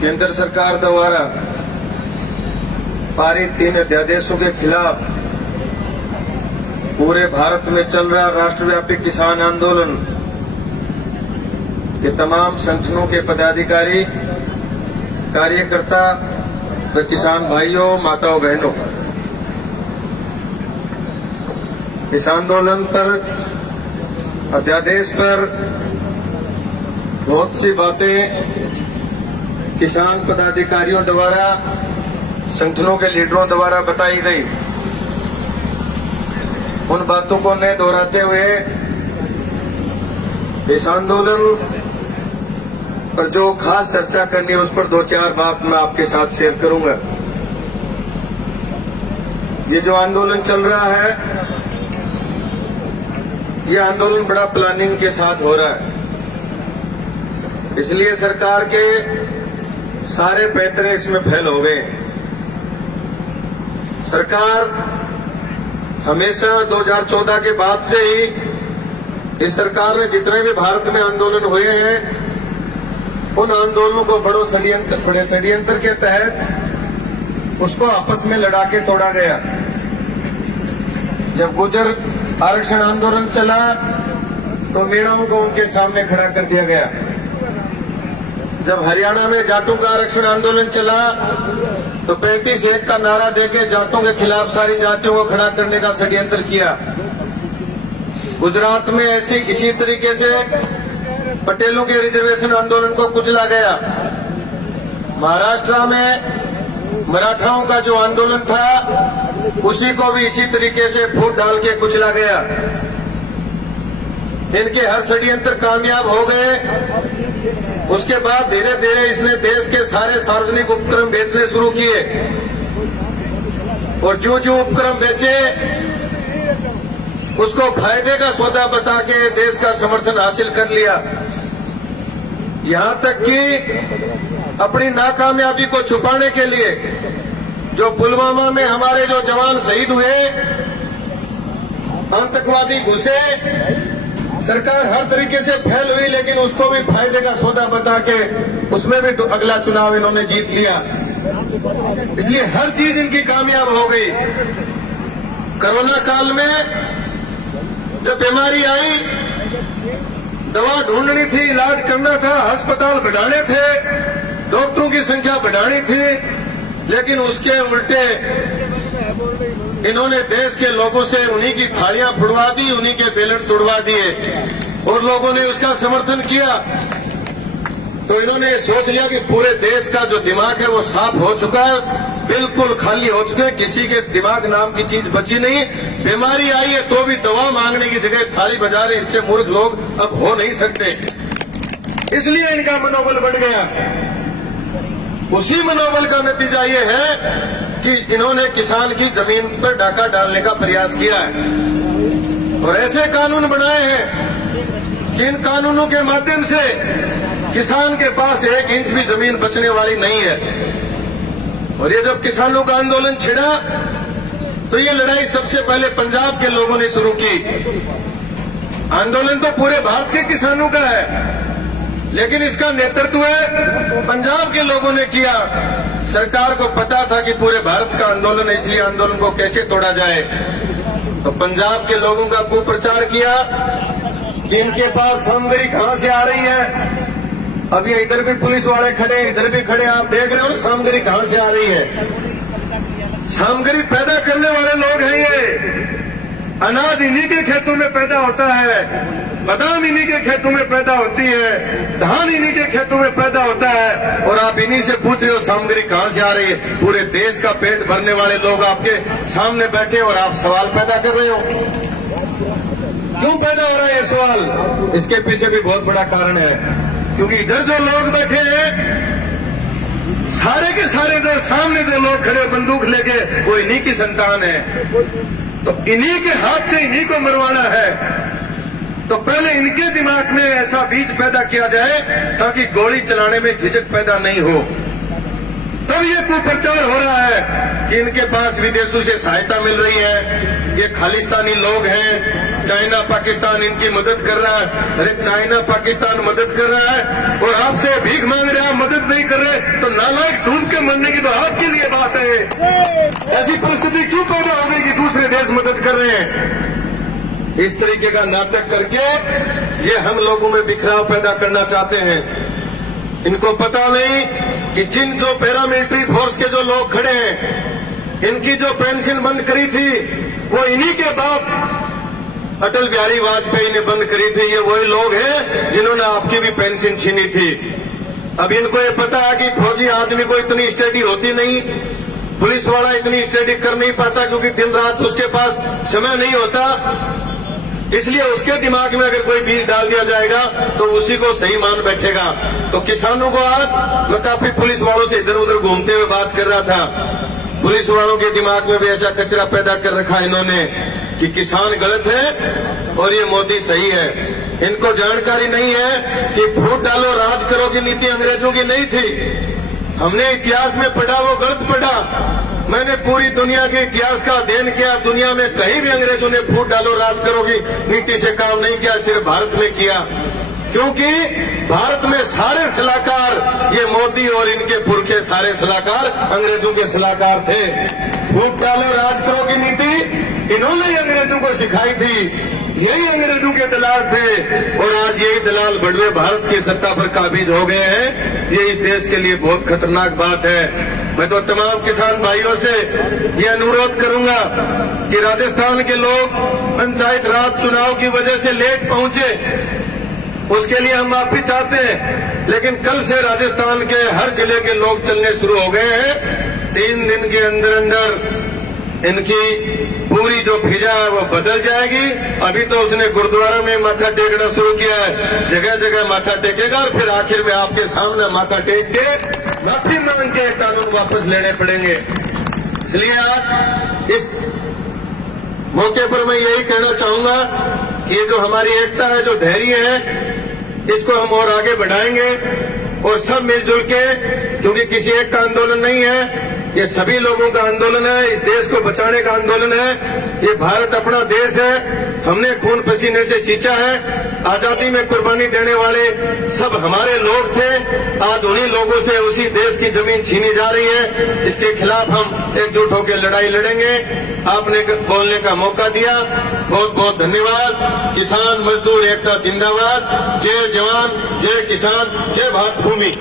केंद्र सरकार द्वारा पारित 3 अध्यादेशों के खिलाफ पूरे भारत में चल रहा राष्ट्रव्यापी किसान आंदोलन के तमाम संगठनों के पदाधिकारी, कार्यकर्ता व किसान भाइयों, माताओं, बहनों, इस आंदोलन पर, अध्यादेश पर बहुत सी बातें किसान पदाधिकारियों द्वारा, संगठनों के लीडरों द्वारा बताई गई। उन बातों को न दोहराते हुए इस आंदोलन पर जो खास चर्चा करनी है उस पर 2-4 बात मैं आपके साथ शेयर करूंगा। ये जो आंदोलन चल रहा है, ये आंदोलन बड़ा प्लानिंग के साथ हो रहा है, इसलिए सरकार के सारे पैतरे इसमें फैल हो गए। सरकार हमेशा 2014 के बाद से ही, इस सरकार ने जितने भी भारत में आंदोलन हुए हैं, उन आंदोलनों को बड़े षड्यंत्र के तहत उसको आपस में लड़ा के तोड़ा गया। जब गुर्जर आरक्षण आंदोलन चला तो मीणाओं को उनके सामने खड़ा कर दिया गया। जब हरियाणा में जाटों का आरक्षण आंदोलन चला तो 35-1 का नारा देके जाटों के खिलाफ सारी जातियों को खड़ा करने का षड्यंत्र किया। गुजरात में इसी तरीके से पटेलों के रिजर्वेशन आंदोलन को कुचला गया। महाराष्ट्र में मराठाओं का जो आंदोलन था उसी को भी इसी तरीके से फूट डाल के कुचला गया। इनके हर षड्यंत्र कामयाब हो गए। उसके बाद धीरे धीरे इसने देश के सारे सार्वजनिक उपक्रम बेचने शुरू किए और जो उपक्रम बेचे उसको फायदे का सौदा बता के देश का समर्थन हासिल कर लिया। यहां तक कि अपनी नाकामयाबी को छुपाने के लिए जो पुलवामा में हमारे जो जवान शहीद हुए, आतंकवादी घुसे, सरकार हर तरीके से फैल हुई, लेकिन उसको भी फायदे का सौदा बता के उसमें भी तो अगला चुनाव इन्होंने जीत लिया। इसलिए हर चीज इनकी कामयाब हो गई। कोरोना काल में जब बीमारी आई, दवा ढूंढनी थी, इलाज करना था, अस्पताल बढ़ाने थे, डॉक्टरों की संख्या बढ़ानी थी, लेकिन उसके उल्टे इन्होंने देश के लोगों से उन्हीं की थालियां फुड़वा दी, उन्हीं के बेलन तोड़वा दिए और लोगों ने उसका समर्थन किया। तो इन्होंने सोच लिया कि पूरे देश का जो दिमाग है वो साफ हो चुका है, बिल्कुल खाली हो चुके हैं, किसी के दिमाग नाम की चीज बची नहीं। बीमारी आई है तो भी दवा मांगने की जगह थाली बजा रहे, इससे मूर्ख लोग अब हो नहीं सकते। इसलिए इनका मनोबल बढ़ गया। उसी मनोबल का नतीजा ये है कि इन्होंने किसान की जमीन पर डाका डालने का प्रयास किया है और ऐसे कानून बनाए हैं कि इन कानूनों के माध्यम से किसान के पास 1 इंच भी जमीन बचने वाली नहीं है। और ये जब किसानों का आंदोलन छिड़ा तो ये लड़ाई सबसे पहले पंजाब के लोगों ने शुरू की। आंदोलन तो पूरे भारत के किसानों का है, लेकिन इसका नेतृत्व पंजाब के लोगों ने किया। सरकार को पता था कि पूरे भारत का आंदोलन है, इसलिए आंदोलन को कैसे तोड़ा जाए। तो पंजाब के लोगों का कुप्रचार किया कि इनके पास सामग्री कहां से आ रही है। अब ये इधर भी पुलिस वाले खड़े, इधर भी खड़े, आप देख रहे हो सामग्री कहां से आ रही है। सामग्री पैदा करने वाले लोग हैं ये। अनाज इन्हीं के खेतों में पैदा होता है, बादाम इन्हीं के खेतों में पैदा होती है, धान इन्हीं के खेतों में पैदा होता है, और आप इन्हीं से पूछ रहे हो सामग्री कहां से आ रही है। पूरे देश का पेट भरने वाले लोग आपके सामने बैठे और आप सवाल पैदा कर रहे हो। क्यों पैदा हो रहा है ये सवाल? इसके पीछे भी बहुत बड़ा कारण है, क्योंकि इधर जो लोग बैठे हैं, सारे के सारे जो सामने जो लोग खड़े बंदूक लेके, वो इन्हीं की संतान है। तो इन्हीं के हाथ से इन्हीं को मरवाना है। तो पहले इनके दिमाग में ऐसा बीज पैदा किया जाए ताकि गोली चलाने में झिझक पैदा नहीं हो। तब ये कुप्रचार हो रहा है कि इनके पास विदेशों से सहायता मिल रही है, ये खालिस्तानी लोग हैं, चाइना पाकिस्तान इनकी मदद कर रहा है। अरे चाइना पाकिस्तान मदद कर रहा है और आपसे भीख मांग रहे हैं, आप मदद नहीं कर रहे, तो नालायक डूब के मरने की तो आपके लिए बात है। ऐसी परिस्थिति क्यों पैदा हो गई कि दूसरे देश मदद कर रहे हैं? इस तरीके का नाटक करके ये हम लोगों में बिखराव पैदा करना चाहते हैं। इनको पता नहीं कि जिन जो पैरामिलिट्री फोर्स के जो लोग खड़े हैं, इनकी जो पेंशन बंद करी थी वो इन्हीं के बाप अटल बिहारी वाजपेयी ने बंद करी थी। ये वही लोग हैं जिन्होंने आपकी भी पेंशन छीनी थी। अब इनको ये पता है कि फौजी आदमी को इतनी स्टडी होती नहीं, पुलिस वाला इतनी स्टडी कर नहीं पाता क्योंकि दिन रात उसके पास समय नहीं होता। इसलिए उसके दिमाग में अगर कोई बीज डाल दिया जाएगा तो उसी को सही मान बैठेगा। तो किसानों को आज मैं काफी पुलिस वालों से इधर उधर घूमते हुए बात कर रहा था, पुलिस वालों के दिमाग में भी ऐसा कचरा पैदा कर रखा इन्होंने कि किसान गलत है और ये मोदी सही है। इनको जानकारी नहीं है कि फूट डालो राज करो की नीति अंग्रेजों की नहीं थी। हमने इतिहास में पढ़ा, वो गलत पढ़ा। मैंने पूरी दुनिया के इतिहास का अध्ययन किया, दुनिया में कहीं भी अंग्रेजों ने फूट डालो राज करो की नीति से काम नहीं किया, सिर्फ भारत में किया। क्योंकि भारत में सारे सलाहकार ये मोदी और इनके पुरखे सारे सलाहकार अंग्रेजों के सलाहकार थे। फूट डालो राज करो की नीति इन्होंने ही अंग्रेजों को सिखाई थी, यही अंग्रेजों के दलाल थे और आज यही दलाल बढ़वे भारत की सत्ता पर काबिज हो गए हैं। ये इस देश के लिए बहुत खतरनाक बात है। मैं तो तमाम किसान भाइयों से ये अनुरोध करूंगा कि राजस्थान के लोग पंचायत राज चुनाव की वजह से लेट पहुंचे, उसके लिए हम माफी चाहते हैं, लेकिन कल से राजस्थान के हर जिले के लोग चलने शुरू हो गए हैं। 3 दिन के अंदर अंदर इनकी पूरी जो फिजा है वो बदल जाएगी। अभी तो उसने गुरुद्वारा में माथा टेकना शुरू किया है, जगह जगह माथा टेकेगा और फिर आखिर में आपके सामने माथा टेक के माफी मांग के कानून वापस लेने पड़ेंगे। इसलिए आज इस मौके पर मैं यही कहना चाहूंगा कि ये जो हमारी एकता है, जो धैर्य है, इसको हम और आगे बढ़ाएंगे और सब मिलजुल के, क्योंकि किसी एक का आंदोलन नहीं है, ये सभी लोगों का आंदोलन है, इस देश को बचाने का आंदोलन है। ये भारत अपना देश है, हमने खून पसीने से सींचा है। आजादी में कुर्बानी देने वाले सब हमारे लोग थे। आज उन्हीं लोगों से उसी देश की जमीन छीनी जा रही है। इसके खिलाफ हम एकजुट होकर लड़ाई लड़ेंगे। आपने बोलने का मौका दिया, बहुत बहुत धन्यवाद। किसान मजदूर एकता जिंदाबाद। जय जवान, जय किसान, जय भारत भूमि।